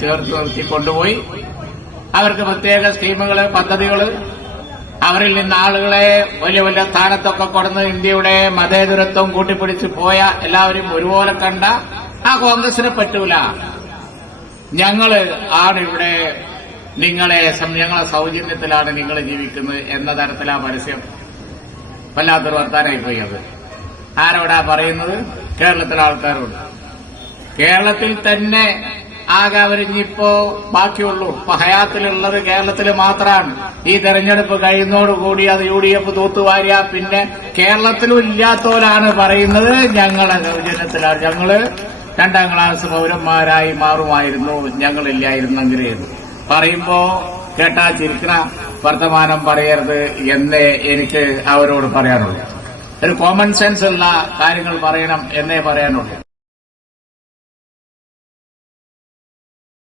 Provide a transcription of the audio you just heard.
ചേർത്ത് നിർത്തി കൊണ്ടുപോയി അവർക്ക് പ്രത്യേക സ്കീമുകള്, പദ്ധതികള്, അവരിൽ നിന്ന് ആളുകളെ വലിയ വലിയ സ്ഥാനത്തൊക്കെ കൊടുന്ന് ഇന്ത്യയുടെ മതേതരത്വം കൂട്ടിപ്പിടിച്ച് പോയ എല്ലാവരും ഒരുപോലെ കണ്ട ആ കോൺഗ്രസിനെ പറ്റൂല. ഞങ്ങള് ആണ് ഇവിടെ ഞങ്ങളെ സൗജന്യത്തിലാണ് നിങ്ങൾ ജീവിക്കുന്നത് എന്ന തരത്തിലാ പരസ്യം. വല്ലാത്തൊരു വർത്താനായി പോയി. അത് ആരോടാ പറയുന്നത്? കേരളത്തിലെ ആൾക്കാരോട്. കേരളത്തിൽ തന്നെ ആകെ അവരിഞ്ഞിപ്പോ ബാക്കിയുള്ളൂ. ഇപ്പൊ ഹയാത്തിലുള്ളത് കേരളത്തിൽ മാത്രമാണ്. ഈ തെരഞ്ഞെടുപ്പ് കഴിയുന്നതോടുകൂടി അത് UDF തൂത്തുവാരിയ പിന്നെ കേരളത്തിലും ഇല്ലാത്തോലാണ് പറയുന്നത് ഞങ്ങളെ സൗജന്യത്തിലാണ്, ഞങ്ങള് 2ാം ക്ലാസ് പൌരന്മാരായി മാറുമായിരുന്നു ഞങ്ങളില്ലായിരുന്നെങ്കിൽ പറയുമ്പോ കേട്ടാ ചിരിക്കണ വർത്തമാനം പറയരുത് എന്നേ എനിക്ക് അവരോട് പറയാനുള്ളൂ. ഒരു കോമൺ സെൻസ് ഉള്ള കാര്യങ്ങൾ പറയണം എന്നേ പറയാനുള്ളൂ.